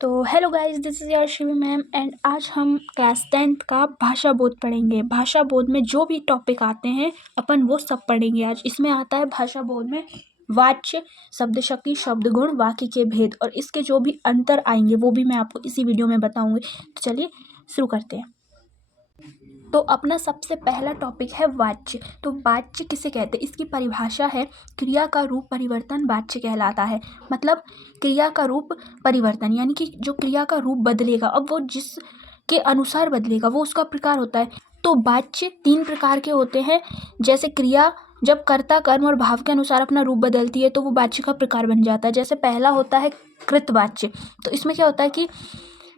तो hello guys, this is your Shivi ma'am and आज हम क्लास 10th का भाषा बोध पढ़ेंगे। भाषा बोध में जो भी टॉपिक आते हैं अपन वो सब पढ़ेंगे आज। इसमें आता है भाषा बोध में वाच्य, शब्द शक्ति, शब्द गुण, वाक्य के भेद और इसके जो भी अंतर आएंगे वो भी मैं आपको इसी वीडियो में बताऊंगी। तो चलिए शुरू करते हैं। तो अपना सबसे पहला टॉपिक है वाच्य। तो वाच्य किसे कहते हैं? इसकी परिभाषा है क्रिया का रूप परिवर्तन वाच्य कहलाता है। मतलब क्रिया का रूप परिवर्तन यानी कि जो क्रिया का रूप बदलेगा, अब वो जिसके अनुसार बदलेगा वो उसका प्रकार होता है। तो वाच्य 3 प्रकार के होते हैं। जैसे क्रिया जब कर्ता, कर्म और भाव के अनुसार अपना रूप बदलती है तो वो वाच्य का प्रकार बन जाता है। जैसे पहला होता है कृतवाच्य। तो इसमें क्या होता है कि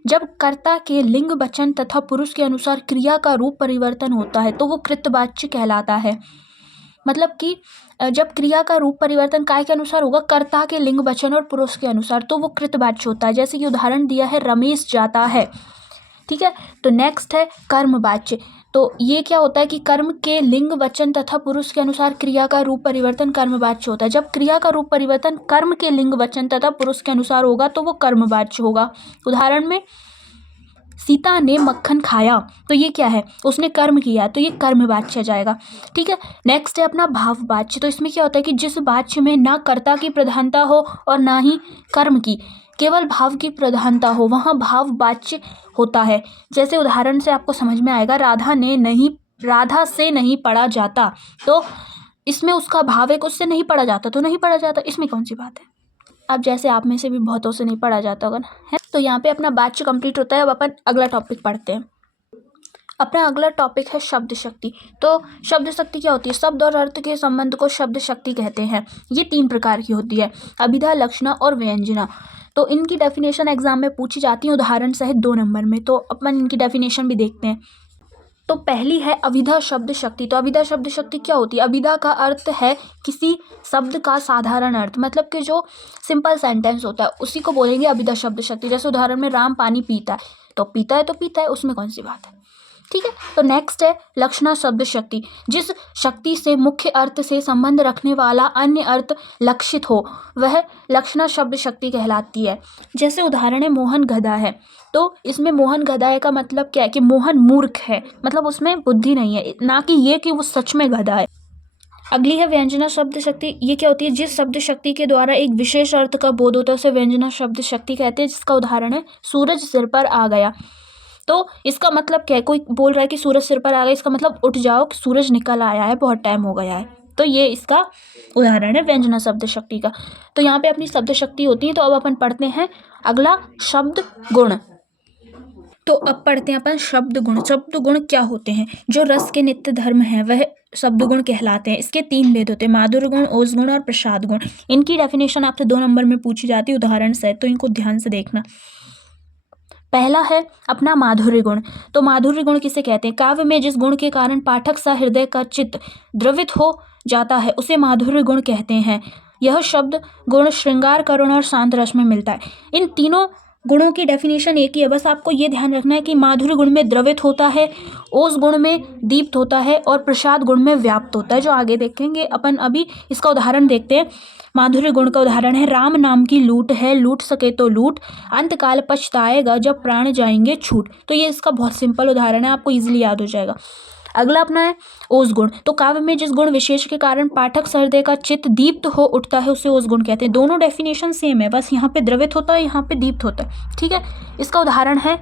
जब कर्ता के लिंग, वचन तथा पुरुष के अनुसार क्रिया का रूप परिवर्तन होता है तो वो कृतवाच्य कहलाता है। मतलब कि जब क्रिया का रूप परिवर्तन काय के अनुसार होगा? कर्ता के लिंग, वचन और पुरुष के अनुसार, तो वो कृतवाच्य होता है। जैसे कि उदाहरण दिया है रमेश जाता है। ठीक है। तो नेक्स्ट है कर्मवाच्य। तो ये क्या होता है कि कर्म के लिंग, वचन तथा पुरुष के अनुसार क्रिया का रूप परिवर्तन कर्मवाच्य होता है। जब क्रिया का रूप परिवर्तन कर्म के लिंग, वचन तथा पुरुष के अनुसार होगा तो वो कर्मवाच्य होगा। उदाहरण में सीता ने मक्खन खाया, तो ये क्या है? उसने कर्म किया, तो ये कर्मवाच्य जाएगा। ठीक है। नेक्स्ट है अपना भाववाच्य। तो इसमें क्या होता है कि जिस वाच्य में ना कर्ता की प्रधानता हो और ना ही कर्म की, केवल भाव की प्रधानता हो, वहाँ भाववाच्य होता है। जैसे उदाहरण से आपको समझ में आएगा, राधा से नहीं पढ़ा जाता, तो इसमें उसका भाव है कि उससे नहीं पढ़ा जाता, तो नहीं पढ़ा जाता, इसमें कौन सी बात है? अब जैसे आप में से भी बहुतों से नहीं पढ़ा जाता होगा ना, है। तो यहाँ पे अपना वाच्य कंप्लीट होता है। अब अपन अगला टॉपिक पढ़ते हैं। अपना अगला टॉपिक है शब्द शक्ति। तो शब्द शक्ति क्या होती है? शब्द और अर्थ के संबंध को शब्द शक्ति कहते हैं। ये 3 प्रकार की होती है, अभिधा, लक्षणा और व्यंजना। तो इनकी डेफिनेशन एग्जाम में पूछी जाती है उदाहरण सहित 2 नंबर में। तो अपन इनकी डेफिनेशन भी देखते हैं। तो पहली है अभिधा शब्द शक्ति। तो अभिधा शब्द शक्ति क्या होती है? अभिधा का अर्थ है किसी शब्द का साधारण अर्थ, मतलब कि जो सिंपल सेंटेंस होता है उसी को बोलेंगे अभिधा शब्द शक्ति। जैसे उदाहरण में राम पानी पीता है, तो पीता है तो पीता है, उसमें कौन सी बात है? ठीक है। तो नेक्स्ट है लक्षणा शब्द शक्ति। जिस शक्ति से मुख्य अर्थ से संबंध रखने वाला अन्य अर्थ लक्षित हो वह लक्षणा शब्द शक्ति कहलाती है। जैसे उदाहरण है मोहन गधा है, तो इसमें मोहन गधा है का मतलब क्या है? कि मोहन मूर्ख है, मतलब उसमें बुद्धि नहीं है, ना कि ये कि वो सच में गधा है। अगली है व्यंजना शब्द शक्ति। ये क्या होती है? जिस शब्द शक्ति के द्वारा एक विशेष अर्थ का बोध होता है उसे व्यंजना शब्द शक्ति कहते हैं। जिसका उदाहरण है सूरज सिर पर आ गया। तो इसका मतलब क्या है? कोई बोल रहा है कि सूरज सिर पर आ गया, इसका मतलब उठ जाओ, सूरज निकल आया है, बहुत टाइम हो गया है। तो ये इसका उदाहरण है व्यंजना शब्द शक्ति का। तो यहाँ पे अपनी शब्द शक्ति होती है। तो अब अपन पढ़ते हैं अगला शब्द गुण। तो अब पढ़ते हैं अपन शब्द गुण। शब्द गुण क्या होते हैं? जो रस के नित्य धर्म है वह शब्द गुण कहलाते हैं। इसके 3 भेद होते हैं, माधुर्य गुण, ओज गुण और प्रसाद गुण। इनकी डेफिनेशन आपसे 2 नंबर में पूछी जाती है उदाहरण से, तो इनको ध्यान से देखना। पहला है अपना माधुर्य गुण। तो माधुर्य गुण किसे कहते हैं? काव्य में जिस गुण के कारण पाठक सा हृदय का चित्त द्रवित हो जाता है उसे माधुर्य गुण कहते हैं। यह शब्द गुण श्रृंगार, करुण और शांत रस में मिलता है। इन तीनों गुणों की डेफिनेशन एक ही है, बस आपको ये ध्यान रखना है कि माधुर्य गुण में द्रवित होता है, ओज गुण में दीप्त होता है और प्रसाद गुण में व्याप्त होता है, जो आगे देखेंगे अपन। अभी इसका उदाहरण देखते हैं। माधुर्य गुण का उदाहरण है राम नाम की लूट है, लूट सके तो लूट, अंतकाल पछताएगा जब प्राण जाएंगे छूट। तो ये इसका बहुत सिंपल उदाहरण है, आपको इजीली याद हो जाएगा। अगला अपना है ओज गुण। तो काव्य में जिस गुण विशेष के कारण पाठक हृदय का चित्त दीप्त हो उठता है उसे ओज गुण कहते हैं। दोनों डेफिनेशन सेम है, बस यहाँ पे द्रवित होता है, यहाँ पे दीप्त होता है। ठीक है। इसका उदाहरण है,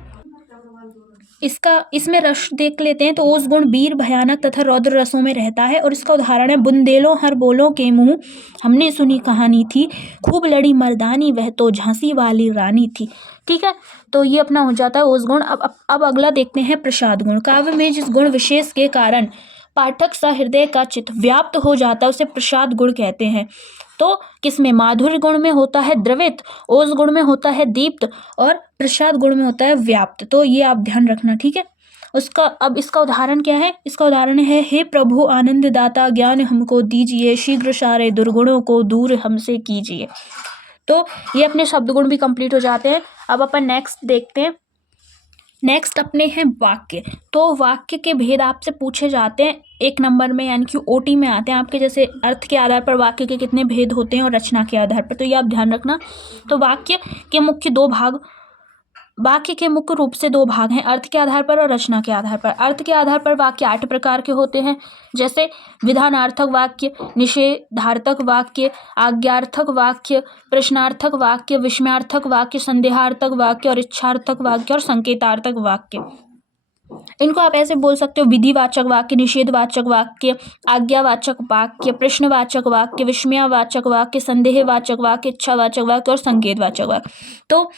इसमें रस देख लेते हैं। तो ओज गुण वीर, भयानक तथा रौद्र रसों में रहता है और इसका उदाहरण है बुंदेलों हर बोलों के मुंह हमने सुनी कहानी थी, खूब लड़ी मर्दानी वह तो झांसी वाली रानी थी। ठीक है। तो ये अपना हो जाता है ओज गुण। अब अगला देखते हैं प्रसाद गुण। काव्य में जिस गुण विशेष के कारण पाठक सा हृदय का चित्त व्याप्त हो जाता है उसे प्रसाद गुण कहते हैं। तो किसमें? माधुर्य गुण में होता है द्रवित, ओज गुण में होता है दीप्त और प्रसाद गुण में होता है व्याप्त। तो ये आप ध्यान रखना। ठीक है। अब इसका उदाहरण क्या है? इसका उदाहरण है हे प्रभु आनंद दाता ज्ञान हमको दीजिए, शीघ्र सारे दुर्गुणों को दूर हमसे कीजिए। तो ये अपने शब्द गुण भी कंप्लीट हो जाते हैं। अब अपन नेक्स्ट देखते हैं। नेक्स्ट अपने हैं वाक्य। तो वाक्य के भेद आपसे पूछे जाते हैं 1 नंबर में, यानी कि ओटी में आते हैं आपके। जैसे अर्थ के आधार पर वाक्य के कितने भेद होते हैं और रचना के आधार पर, तो ये आप ध्यान रखना। तो वाक्य के मुख्य 2 भाग वाक्य के मुख्य रूप से दो भाग हैं, अर्थ के आधार पर और रचना के आधार पर। अर्थ के आधार पर वाक्य 8 प्रकार के होते हैं, जैसे विधानार्थक वाक्य, निषेधार्थक वाक्य, आज्ञार्थक वाक्य, प्रश्नार्थक वाक्य, विस्मयार्थक वाक्य, संदेहार्थक वाक्य और इच्छार्थक वाक्य और संकेतार्थक वाक्य। इनको आप ऐसे बोल सकते हो: विधिवाचक वाक्य, निषेधवाचक वाक्य, आज्ञावाचक वाक्य, प्रश्नवाचक वाक्य, विस्मयवाचक वाक्य, संदेहवाचक वाक्य, इच्छावाचक वाक्य और संकेतवाचक वाक्य। तो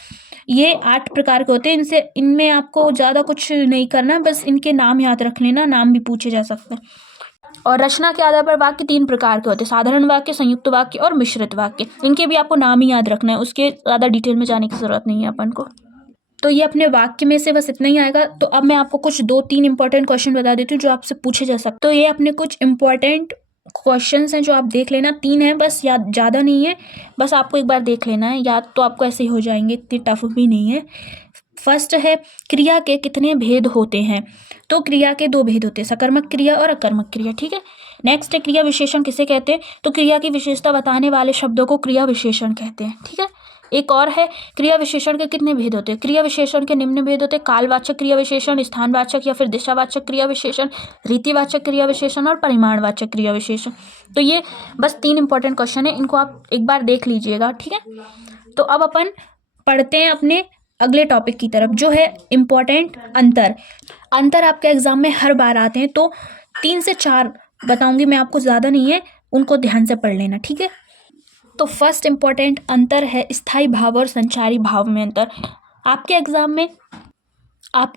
ये 8 प्रकार के होते हैं। इनमें आपको ज़्यादा कुछ नहीं करना, बस इनके नाम याद रख लेना, नाम भी पूछे जा सकते हैं। और रचना के आधार पर वाक्य 3 प्रकार के होते हैं: साधारण वाक्य, संयुक्त वाक्य और मिश्रित वाक्य। इनके भी आपको नाम ही याद रखना है, उसके ज़्यादा डिटेल में जाने की ज़रूरत नहीं है अपन को। तो ये अपने वाक्य में से बस इतना ही आएगा। तो अब मैं आपको कुछ 2-3 इंपॉर्टेंट क्वेश्चन बता देती हूँ जो आपसे पूछे जा सकते। तो ये अपने कुछ इंपॉर्टेंट क्वेश्चंस हैं जो आप देख लेना, 3 हैं बस, याद ज़्यादा नहीं है, बस आपको एक बार देख लेना है, याद तो आपको ऐसे ही हो जाएंगे, इतनी टफ भी नहीं है। फर्स्ट है, क्रिया के कितने भेद होते हैं? तो क्रिया के 2 भेद होते हैं, सकर्मक क्रिया और अकर्मक क्रिया, ठीक है। नेक्स्ट है, क्रिया विशेषण किसे कहते हैं? तो क्रिया की विशेषता बताने वाले शब्दों को क्रिया विशेषण कहते हैं, ठीक है। एक और है, क्रिया विशेषण के कितने भेद होते हैं? क्रिया विशेषण के निम्न भेद होते हैं: कालवाचक क्रिया विशेषण, स्थानवाचक या फिर दिशावाचक क्रिया विशेषण, रीतिवाचक क्रिया विशेषण और परिमाणवाचक क्रिया विशेषण। तो ये बस 3 इंपॉर्टेंट क्वेश्चन है, इनको आप एक बार देख लीजिएगा, ठीक है। तो अब अपन पढ़ते हैं अपने अगले टॉपिक की तरफ, जो है इम्पॉर्टेंट अंतर। अंतर आपके एग्जाम में हर बार आते हैं, तो 3 से 4 बताऊंगी मैं आपको, ज़्यादा नहीं है, उनको ध्यान से पढ़ लेना, ठीक है। तो फर्स्ट इम्पॉर्टेंट अंतर है स्थायी भाव और संचारी भाव में अंतर। आपके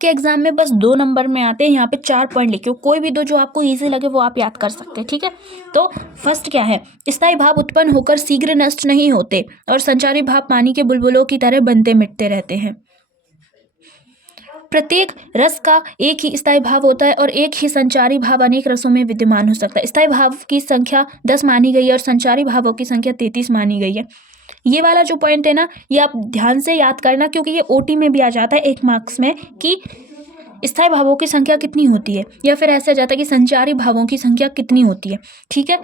एग्जाम में बस 2 नंबर में आते हैं, यहाँ पे 4 पॉइंट लिखियो, कोई भी 2 जो आपको इजी लगे वो आप याद कर सकते हैं, ठीक है। तो फर्स्ट क्या है? स्थायी भाव उत्पन्न होकर शीघ्र नष्ट नहीं होते और संचारी भाव पानी के बुलबुलों की तरह बनते मिटते रहते हैं। प्रत्येक रस का एक ही स्थायी भाव होता है और एक ही संचारी भाव अनेक रसों में विद्यमान हो सकता है। स्थायी भाव की संख्या 10 मानी गई है और संचारी भावों की संख्या 33 मानी गई है। ये वाला जो पॉइंट है ना, ये आप ध्यान से याद करना, क्योंकि ये ओटी में भी आ जाता है 1 मार्क्स में कि स्थायी भावों की संख्या कितनी होती है, या फिर ऐसे आ जाता है कि संचारी भावों की संख्या कितनी होती है, ठीक है।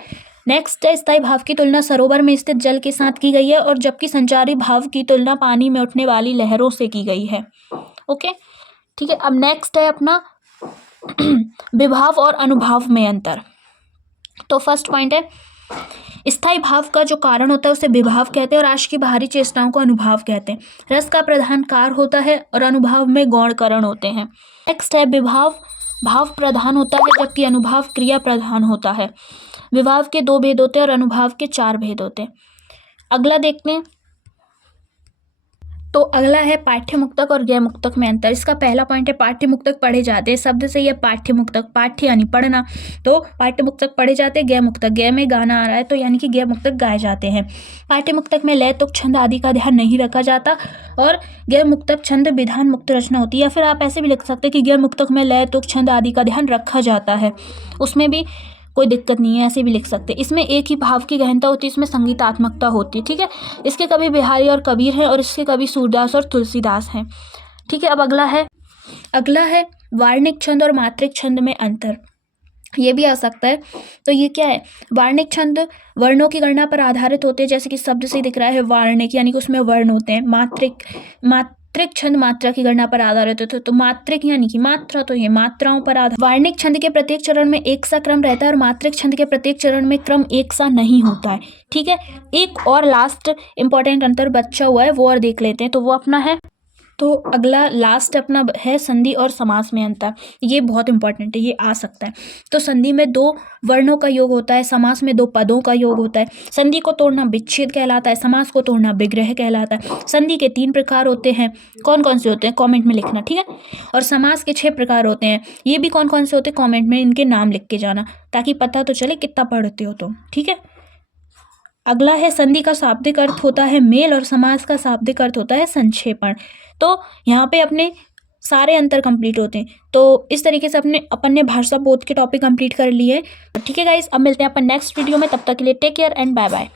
नेक्स्ट है, स्थायी भाव की तुलना सरोवर में स्थित जल के साथ की गई है और जबकि संचारी भाव की तुलना पानी में उठने वाली लहरों से की गई है। ओके, ठीक है। अब नेक्स्ट है अपना विभाव और अनुभाव में अंतर। तो फर्स्ट पॉइंट है, स्थायी भाव का जो कारण होता है उसे विभाव कहते हैं और आश की बाहरी चेष्टाओं को अनुभाव कहते हैं। रस का प्रधान कार होता है और अनुभाव में गौण करण होते हैं। नेक्स्ट है, विभाव भाव प्रधान होता है जबकि अनुभाव क्रिया प्रधान होता है। विभाव के 2 भेद होते हैं और अनुभाव के 4 भेद होते हैं। अगला देखते हैं। तो अगला है पाठ्य मुक्तक और गैर मुक्तक में अंतर। इसका पहला पॉइंट है, पाठ्य मुक्तक पढ़े जाते हैं, शब्द से ये पाठ्य मुक्तक, पाठ्य यानी पढ़ना, तो पाठ्य मुक्तक पढ़े जाते हैं। गैर मुक्तक, गै में गाना आ रहा है तो यानी कि गैर मुक्तक गाए जाते हैं। पाठ्य मुक्तक में लय तुक छंद आदि का ध्यान नहीं रखा जाता और गैर मुक्तक छंद विधान मुक्त रचना होती है, या फिर आप ऐसे भी लिख सकते हैं कि गैर मुक्तक में लय तुक छंद आदि का ध्यान रखा जाता है, उसमें भी कोई दिक्कत नहीं है, ऐसे भी लिख सकते हैं। इसमें एक ही भाव की गहनता होती है, इसमें संगीतात्मकता होती है, ठीक है। इसके कवि बिहारी और कबीर हैं और इसके कवि सूरदास और तुलसीदास हैं, ठीक है। अब अगला है वार्णिक छंद और मात्रिक छंद में अंतर। ये भी आ सकता है। तो ये क्या है? वार्णिक छंद वर्णों की गणना पर आधारित होते हैं, जैसे कि शब्द से ही दिख रहा है वार्णिक, यानी कि उसमें वर्ण होते हैं। मात्रिक छंद मात्रा की गणना पर आधारित होते हैं। तो मात्रिक यानी कि मात्रा, तो ये मात्राओं पर आधारित। वार्णिक छंद के प्रत्येक चरण में एक सा क्रम रहता है और मात्रिक छंद के प्रत्येक चरण में क्रम एक सा नहीं होता है, ठीक है। एक और लास्ट इंपॉर्टेंट अंतर बचा हुआ है, वो और देख लेते हैं। तो वो अपना है, तो अगला लास्ट अपना है संधि और समास में अंतर। ये बहुत इंपॉर्टेंट है, ये आ सकता है। तो संधि में 2 वर्णों का योग होता है, समास में 2 पदों का योग होता है। संधि को तोड़ना विच्छेद कहलाता है, समास को तोड़ना विग्रह कहलाता है। संधि के 3 प्रकार होते हैं, कौन कौन से होते हैं कॉमेंट में लिखना, ठीक है। और समास के 6 प्रकार होते हैं, ये भी कौन कौन से होते हैं कॉमेंट में इनके नाम लिख के जाना, ताकि पता तो चले कितना पढ़ते हो तुम, ठीक है। अगला है, संधि का शाब्दिक अर्थ होता है मेल और समास का शाब्दिक अर्थ होता है संक्षेपण। तो यहाँ पे अपने सारे अंतर कंप्लीट होते हैं। तो इस तरीके से अपन ने भाषा बोध के टॉपिक कंप्लीट कर लिए, ठीक है गाइस। अब मिलते हैं अपन नेक्स्ट वीडियो में, तब तक के लिए take care and bye bye.